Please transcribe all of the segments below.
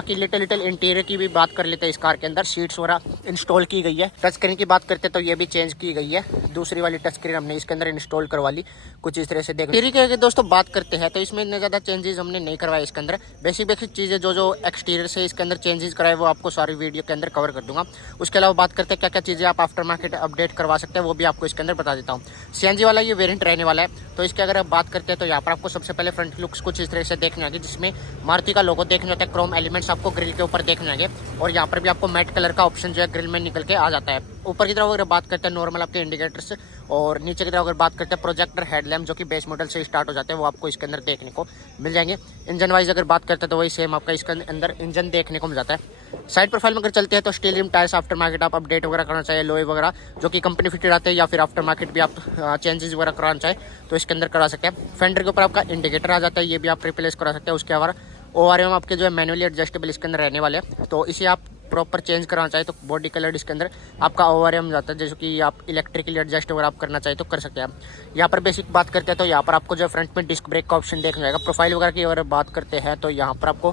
बाकी little interior की भी बात कर लेते हैं। इस कार के अंदर सीट्स वगैरह इंस्टॉल की गई है। टच स्क्रीन की बात करते हैं तो ये भी चेंज की गई है। दूसरी वाली टच स्क्रीन हमने इसके अंदर इंस्टॉल करवा ली कुछ इस तरह से। देख इंटीरियर की अगर दोस्तों बात करते हैं तो इसमें इतने ज़्यादा चेंजेस हमने नहीं करवाए इसके अंदर। बेसिक चीज़ें जो एक्सटीरियर से इसके अंदर चेंजेस कराए वो आपको सारी वीडियो के अंदर कवर कर दूंगा। उसके अलावा बात करते हैं क्या क्या चीज़ें आप आफ्टर मार्केट अपडेट करवा सकते हैं वो भी आपको इसके अंदर बता देता हूँ। CNG वाला ये वेरिएंट रहने वाला है। तो इसके अगर आप बात करते हैं तो यहाँ पर आपको सबसे पहले फ्रंट लुक्स कुछ इस तरह से देखने आएगी, जिसमें मारुति का लोगो देखने होता है। क्रोम एलिमेंट्स आपको ग्रिल के ऊपर देखने आएंगे और यहाँ पर भी आपको मैट कलर का ऑप्शन जो है ग्रिल में निकल के आ जाता है। ऊपर की तरफ अगर बात करते हैं नॉर्मल आपके इंडिकेटर्स, और नीचे की तरफ अगर बात करते हैं प्रोजेक्टर हेडलैम्प जो कि बेस मॉडल से स्टार्ट हो जाते हैं वो आपको इसके अंदर देखने को मिल जाएंगे। इंजन वाइज अगर बात करते हैं तो वही सेम आपका इसके अंदर इंजन देखने को मिल जाता है। साइड प्रोफाइल में अगर चलते हैं तो steel rim tyres after market आप अपडेट वगैरह करना चाहिए, लोए वगैरह जो कि कंपनी फिटेड आते हैं, या फिर आफ्टर मार्केट भी आप चेंजेस वगैरह कराना चाहे तो इसके अंदर करा सकते हैं। फेंडर के ऊपर आपका इंडिकेटर आ जाता है, ये भी आप रिप्लेस करा सकते हैं। उसके अलावा ORM आपके जो है मैनुअली एडजस्टेबल इसके अंदर रहने वाले हैं, तो इसे आप प्रॉपर चेंज कराना चाहिए तो बॉडी कलर इसके अंदर आपका ORM जाता है, जैसे कि आप इलेक्ट्रिकली एडजस्ट अगर आप करना चाहिए तो कर सकते हैं। यहाँ पर बेसिक बात करते हैं तो यहाँ पर आपको जो फ्रंट में डिस्क ब्रेक का ऑप्शन देखना जाएगा। प्रोफाइल वगैरह की अगर बात करते हैं तो यहाँ पर आपको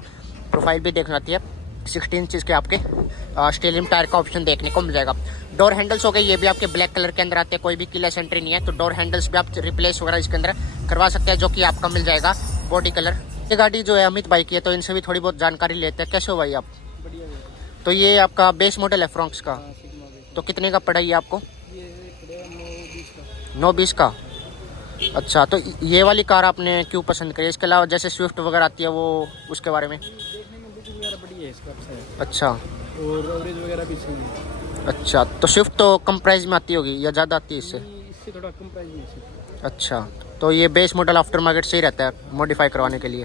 प्रोफाइल भी देखना आती है। 16 इंचेस के आपके स्टील रिम टायर का ऑप्शन देखने को मिल जाएगा। डोर हैंडल्स हो गए, ये भी आपके ब्लैक कलर के अंदर आते हैं, कोई भी कीलेस एंट्री नहीं है, तो डोर हैंडल्स भी आप रिप्लेस वगैरह इसके अंदर करवा सकते हैं, जो कि आपका मिल जाएगा बॉडी कलर। ये गाड़ी जो है अमित भाई की है, तो इनसे भी थोड़ी बहुत जानकारी लेते हैं। कैसे हो भाई आप? बढ़िया है। तो ये आपका बेस मॉडल है फ्रॉन्क्स का, तो कितने का पड़ा ये आपको? ये 9-20 का। अच्छा, तो ये वाली कार आपने क्यों पसंद करी? इसके अलावा जैसे स्विफ्ट वगैरह आती है वो, उसके बारे में? देखने में लुक वगैरह बढ़िया है इसका, अच्छा है। अच्छा और एवरेज वगैरह भी सही है। अच्छा, तो स्विफ्ट तो कम प्राइस में आती होगी या ज़्यादा आती है इससे? इससे थोड़ा कम प्राइस में है। अच्छा, तो ये बेस मॉडल आफ्टर मार्केट से ही रहता है मॉडिफाई करवाने के लिए,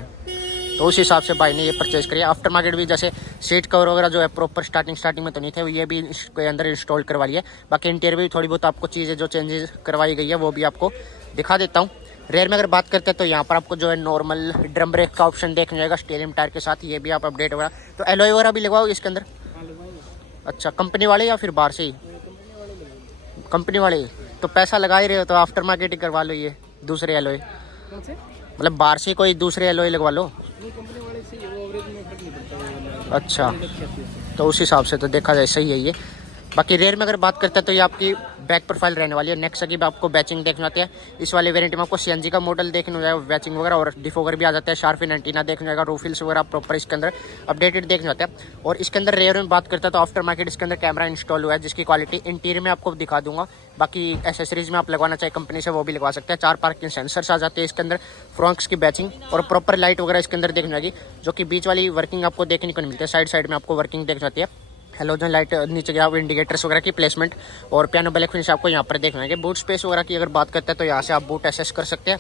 तो उस हिसाब से भाई ने ये परचेज़ करिए। आफ्टर मार्केट भी जैसे सीट कवर वगैरह जो है प्रॉपर स्टार्टिंग में तो नहीं थे, ये भी इसके अंदर इंस्टॉल करवा लिए। बाकी इंटीरियर भी थोड़ी बहुत आपको चीज़ें जो चेंजेस करवाई गई है वो भी आपको दिखा देता हूँ। रेयर में अगर बात करते हैं तो यहाँ पर आपको जो है नॉर्मल ड्रम ब्रेक का ऑप्शन देखने जाएगा स्टीयरिंग टायर के साथ, ये भी आप अपडेट वगैरह। तो एलॉय वगैरह भी लगवाओगे इसके अंदर? अच्छा, कंपनी वाले या फिर बाहर से ही? कंपनी वाले। तो पैसा लगा ही रहे हो तो आफ्टर मार्केट ही करवा लो ये दूसरे एलॉय, मतलब बाहर से कोई दूसरे एलॉय लगवा लो। कंपनी वाले से वो एवरेज में फर्क नहीं पड़ता। अच्छा, तो उस हिसाब से तो देखा जाए सही है ये। बाकी रेयर में अगर बात करते हैं तो ये आपकी बैक प्रोफाइल रहने वाली है। नेक्स्ट की भी आपको बैचिंग देखने आती है। इस वाले वेरिएंट में आपको CNG का मॉडल देखने जाएगा, बैचिंग वगैरह, और डिफोगर भी आ जाता है। शार्प इन एंटीना देखने जाएगा, रूफिल्स वगैरह प्रॉपर इसके अंदर अपडेटेड देखने आते हैं। और इसके अंदर रेयर में बात करते हैं तो आफ्टर मार्केट इसके अंदर कैमरा इंस्टॉल हुआ है, जिसकी क्वालिटी इंटीरियर में आपको दिखा दूंगा। बाकी एसेसरीज में आप लगवाना चाहे कंपनी से वो भी लगवा सकते हैं। 4 पार्किंग सेंसर्स आ जाते हैं इसके अंदर, फ्रॉन्क्स की बैचिंग और प्रॉपर लाइट वगैरह इसके अंदर देखने जाएगी, जो कि बीच वाली वर्किंग आपको देखने को नहीं मिलती है। साइड में आपको वर्किंग देखने आती है। हेलोजन लाइट नीचे गया, इंडिकेटर्स वगैरह की प्लेसमेंट और पियानो ब्लैक फिनिश आपको यहाँ पर देखना है। बूट स्पेस वगैरह की अगर बात करते हैं तो यहाँ से आप बूट एसेस कर सकते हैं।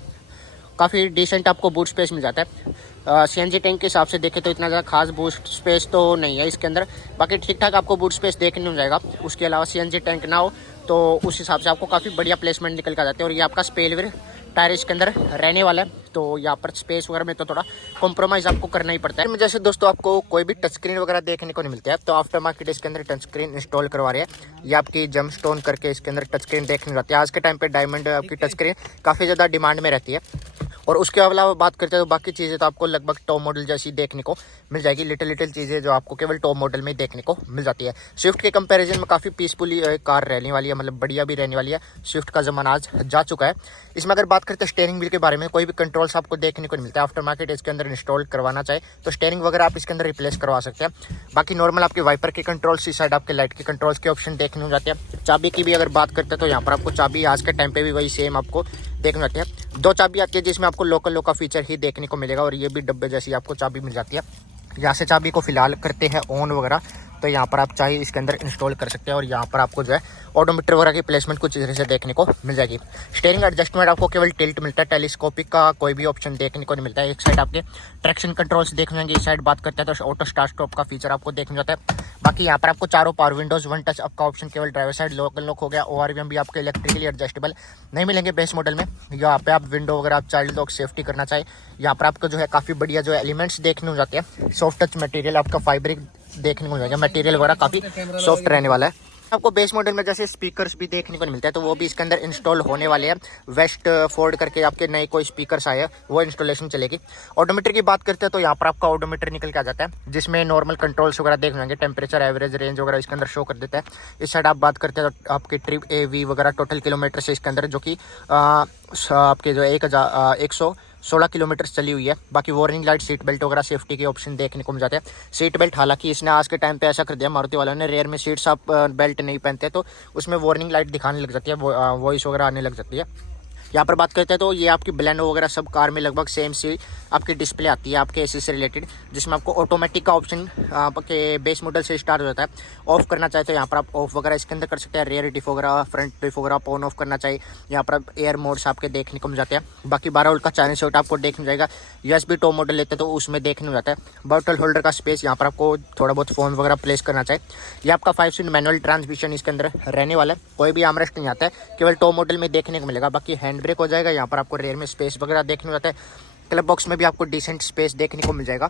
काफ़ी डिसेंट आपको बूट स्पेस मिल जाता है। CNG टैंक के हिसाब से देखें तो इतना ज़्यादा खास बूट स्पेस तो नहीं है इसके अंदर, बाकी ठीक ठाक आपको बूट स्पेस देखने मिल जाएगा। उसके अलावा CNG टैंक ना हो तो उस हिसाब से आपको काफ़ी बढ़िया प्लेसमेंट निकल कर जाते हैं। और ये आपका स्पेल व्हील टायर इसके अंदर रहने वाला है, तो यहाँ पर स्पेस वगैरह में तो थोड़ा कॉम्प्रोमाइज़ आपको करना ही पड़ता है। जैसे दोस्तों आपको कोई भी टच स्क्रीन वगैरह देखने को नहीं मिलता है, तो आफ्टर मार्केट इसके अंदर टच स्क्रीन इंस्टॉल करवा रहे हैं। ये आपकी जम स्टोन करके इसके अंदर टच स्क्रीन देखने जाती है। आज के टाइम पे डायमंड आपकी टच स्क्रीन काफ़ी ज़्यादा डिमांड में रहती है। और उसके अलावा बात करते हैं तो बाकी चीज़ें तो आपको लगभग टॉप मॉडल जैसी देखने को मिल जाएगी। लिटिल चीज़ें जो आपको केवल टॉप मॉडल में देखने को मिल जाती है। स्विफ्ट के कंपैरिजन में काफ़ी पीसफुली कार रहने वाली है, मतलब बढ़िया भी रहने वाली है। स्विफ्ट का ज़माना आज जा चुका है। इसमें अगर बात करते हैं स्टीयरिंग व्हील के बारे में, कोई भी कंट्रोल्स आपको देखने को नहीं मिलता है। आफ्टर मार्केट इसके अंदर इंस्टॉल करवाना चाहे तो स्टीयरिंग वगैरह आप इसके अंदर रिप्लेस करवा सकते हैं। बाकी नॉर्मल आपके वाइपर के कंट्रोल्स, इस साइड आपके लाइट के कंट्रोल्स के ऑप्शन देखने को जाते हैं। चाबी की भी अगर बात करते हैं तो यहाँ पर आपको चाबी आज के टाइम पे भी वही सेम आपको देखने जाती है। 2 चाबी आती है जिसमें आपको लोकल लॉक का फीचर ही देखने को मिलेगा, और ये भी डब्बे जैसी आपको चाबी मिल जाती है। यहाँ से चाबी को फिलहाल करते हैं ऑन वगैरह, तो यहाँ पर आप चाहे इसके अंदर इंस्टॉल कर सकते हैं। और यहाँ पर आपको जो है ऑडोमीटर वगैरह की प्लेसमेंट कुछ इस तरह से देखने को मिल जाएगी। स्टीयरिंग एडजस्टमेंट आपको केवल टिल्ट मिलता है, टेलीस्कोपिक का कोई भी ऑप्शन देखने को नहीं मिलता है। एक साइड आपके ट्रैक्शन कंट्रोल्स देखने जाएंगे, इस साइड बात करते हैं तो ऑटो स्टार्ट स्टॉप का फीचर आपको देखने जाता है। बाकी यहाँ पर आपको चारों पावर विंडोज, 1 टच अप का ऑप्शन केवल ड्राइवर साइड, लोकल लॉक हो गया। ORM भी आपके इलेक्ट्रिकली एडजस्टेबल नहीं मिलेंगे बेस मॉडल में। यहाँ पे आप विंडो वगैरह आप चाइल्ड लॉक सेफ्टी करना चाहिए। यहाँ पर आपको जो है काफ़ी बढ़िया जो एलिमेंट्स देखने को जाते हैं। सॉफ्ट टच मटेरियल आपका फाइब्रिक देखने को जाएगा, मटेरियल वगैरह काफ़ी सॉफ्ट रहने वाला है। आपको बेस मॉडल में जैसे स्पीकर्स भी देखने को मिलते हैं, तो वो भी इसके अंदर इंस्टॉल होने वाले हैं। वेस्ट फोर्ड करके आपके नए कोई स्पीकर्स आए हैं, वो इंस्टॉलेशन चलेगी। ऑडोमीटर की बात करते हैं तो यहाँ पर आपका ऑडोमीटर निकल के आ जाता है, जिसमें नॉर्मल कंट्रोल्स वगैरह देख लेंगे, टेम्परेचर, एवरेज, रेंज वगैरह इसके अंदर शो कर देता है। इस साइड आप बात करते हैं तो आपकी ट्रिप AV वगैरह टोटल किलोमीटर से इसके अंदर, जो कि आपके जो 116 किलोमीटर चली हुई है। बाकी वार्निंग लाइट, सीट बेल्ट वगैरह सेफ्टी के ऑप्शन देखने को मिल जाते हैं। सीट बेल्ट हालांकि इसने आज के टाइम पे ऐसा कर दिया मारुति वालों ने, रेयर में सीट्स आप बेल्ट नहीं पहनते तो उसमें वार्निंग लाइट दिखाने लग जाती है, वॉइस वगैरह आने लग जाती है। यहाँ पर बात करते हैं तो ये आपकी बलेनो वगैरह सब कार में लगभग सेम सी आपकी डिस्प्ले आती है आपके AC से रिलेटेड, जिसमें आपको ऑटोमेटिक का ऑप्शन आपके बेस मॉडल से स्टार्ट हो जाता है। ऑफ करना चाहे तो यहाँ पर आप ऑफ वगैरह इसके अंदर कर सकते हैं। रेयर डिफ वगैरह, फ्रंट डिफ वगैरह आप ऑन ऑफ करना चाहिए, यहाँ पर आप एयर मोड्स आपके देखने को मिल जाते हैं। बाकी 12 वोल्ट का चाइनीज शॉट आपको देखने जाएगा। USB टॉप मॉडल लेते तो उसमें देखने को जाता है। बॉटल होल्डर का स्पेस, यहाँ पर आपको थोड़ा बहुत फ़ोन वगैरह प्लेस करना चाहिए। ये आपका 5 स्पीड मैनुअल ट्रांसमिशन इसके अंदर रहने वाला है। कोई भी आर्मरेस्ट नहीं आता है, केवल टॉप मॉडल में देखने को मिलेगा। बाकी हैंड ब्रेक हो जाएगा। यहाँ पर आपको रेयर में स्पेस वगैरह देखने को जाता है। क्लब बॉक्स में भी आपको डिसेंट स्पेस देखने को मिल जाएगा।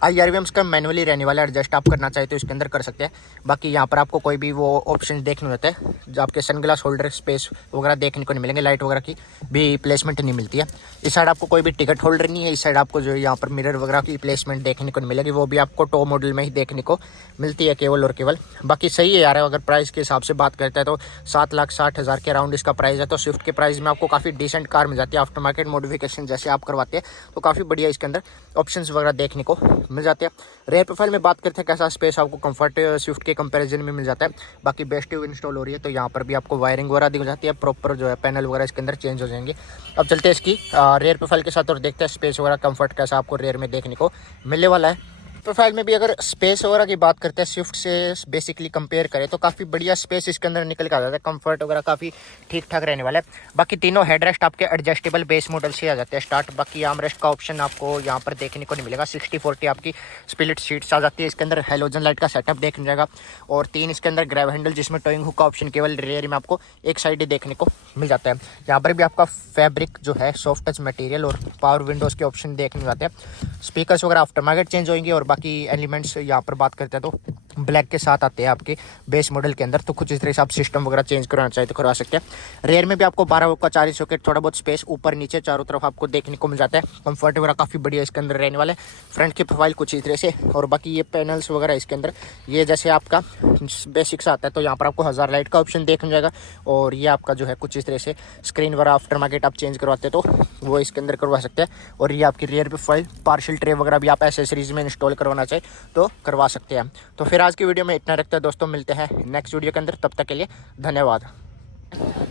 IRVMs का मैनुअली रहने वाला है, एडजस्ट आप करना चाहे तो इसके अंदर कर सकते हैं। बाकी यहाँ पर आपको कोई भी वो ऑप्शन देखने होते हैं, जो आपके सनग्लास होल्डर स्पेस वगैरह देखने को नहीं मिलेंगे, लाइट वगैरह की भी प्लेसमेंट नहीं मिलती है। इस साइड आपको कोई भी टिकट होल्डर नहीं है। इस साइड आपको जो यहाँ पर मिरर वगैरह की प्लेसमेंट देखने को नहीं मिलेगी, वो भी आपको टॉप मॉडल में ही देखने को मिलती है केवल और केवल। बाकी सही है यार, अगर प्राइस के हिसाब से बात करते हैं तो 7,60,000 के अराउंड इसका प्राइस है। तो स्विफ्ट के प्राइस में आपको काफ़ी डिसेंट कार मिल जाती है। आफ्टर मार्केट मॉडिफिकेशन जैसे आप करवाते हैं तो काफ़ी बढ़िया इसके अंदर ऑप्शन वगैरह देखने को मिल जाते हैं। रेयर प्रोफाइल में बात करते हैं कैसा स्पेस आपको कंफर्ट स्विफ्ट के कंपैरिजन में मिल जाता है। बाकी बेस्ट ट्यूब इंस्टॉल हो रही है तो यहाँ पर भी आपको वायरिंग वगैरह दी जाती है, प्रॉपर जो है पैनल वगैरह इसके अंदर चेंज हो जाएंगे। अब चलते हैं इसकी रेयर प्रोफाइल के साथ और देखते हैं स्पेस वगैरह कंफर्ट कैसा आपको रेयर में देखने को मिलने वाला है। प्रोफाइल में भी अगर स्पेस वगैरह की बात करते हैं स्विफ्ट से बेसिकली कंपेयर करें तो काफ़ी बढ़िया स्पेस इसके अंदर निकल के आ जाता है। कंफर्ट वगैरह काफ़ी ठीक ठाक रहने वाला है। बाकी तीनों हेडरेस्ट आपके एडजस्टेबल बेस मॉडल से आ जाते हैं स्टार्ट। बाकी आर्मरेस्ट का ऑप्शन आपको यहाँ पर देखने को नहीं मिलेगा। 60/40 आपकी स्प्लिट सीट्स आ जाती है। इसके अंदर हेलोजन लाइट का सेटअप देखने जाएगा और 3 इसके अंदर ग्रैब हैंडल, जिसमें टोइंग हुक का ऑप्शन केवल रेयर में आपको एक साइड ही देखने को मिल जाता है। यहाँ पर भी आपका फैब्रिक जो है सॉफ्ट टच मटेरियल और पावर विंडोज़ के ऑप्शन देखने जाते हैं। स्पीकर्स वगैरह आफ्टर मार्केट चेंज होंगे और बाकी एलिमेंट्स यहाँ पर बात करते हैं तो ब्लैक के साथ आते हैं आपके बेस मॉडल के अंदर। तो कुछ इस तरह से आप सिस्टम वगैरह चेंज करवाना चाहिए तो करवा सकते हैं। रेयर में भी आपको 12 वोल्ट का 40 सॉकेट, थोड़ा बहुत स्पेस ऊपर नीचे चारों तरफ आपको देखने को मिल जाता है। कंफर्ट वगैरह काफ़ी बढ़िया इसके अंदर रहने वाला है। फ्रंट की प्रोफाइल कुछ इस तरह से और बाकी ये पैनल्स वगैरह इसके अंदर ये जैसे आपका बेसिक्स आता है तो यहाँ पर आपको 1000 लाइट का ऑप्शन देखने जाएगा। और ये आपका जो है कुछ इस तरह से स्क्रीन वगैरह आफ्टर मार्केट आप चेंज करवाते हैं तो वो इसके अंदर करवा सकते हैं। और ये आपकी रेयर प्रोफाइल पार्शियल ट्रे वगैरह भी आप एसेसरीज में इंस्टॉल करवाना चाहिए तो करवा सकते हैं। तो फिर आज की वीडियो में इतना रखते हैं दोस्तों, मिलते हैं नेक्स्ट वीडियो के अंदर, तब तक के लिए धन्यवाद।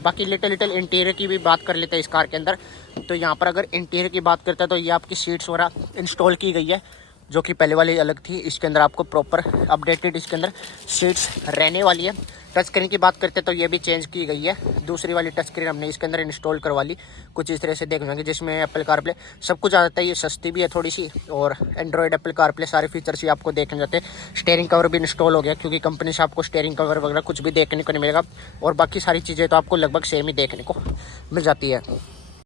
बाकी लिटिल इंटीरियर की भी बात कर लेते हैं इस कार के अंदर। तो यहाँ पर अगर इंटीरियर की बात करते हैं तो ये आपकी सीट्स वगैरह इंस्टॉल की गई है, जो कि पहले वाली अलग थी। इसके अंदर आपको प्रॉपर अपडेटेड इसके अंदर सीट्स रहने वाली है। टच स्क्रीन की बात करते हैं तो ये भी चेंज की गई है। दूसरी वाली टच स्क्रीन हमने इसके अंदर इंस्टॉल करवा ली कुछ इस तरह से देख जाएंगे, जिसमें एप्पल कारप्ले सब कुछ आ जाता है। ये सस्ती भी है थोड़ी सी और एंड्रॉयड एप्पल कारप्ले सारे फीचर्स ही आपको देखने जाते हैं। स्टीयरिंग कवर भी इंस्टॉल हो गया क्योंकि कंपनी से आपको स्टीयरिंग कवर वगैरह कुछ भी देखने को नहीं मिलेगा। और बाकी सारी चीज़ें तो आपको लगभग सेम ही देखने को मिल जाती है।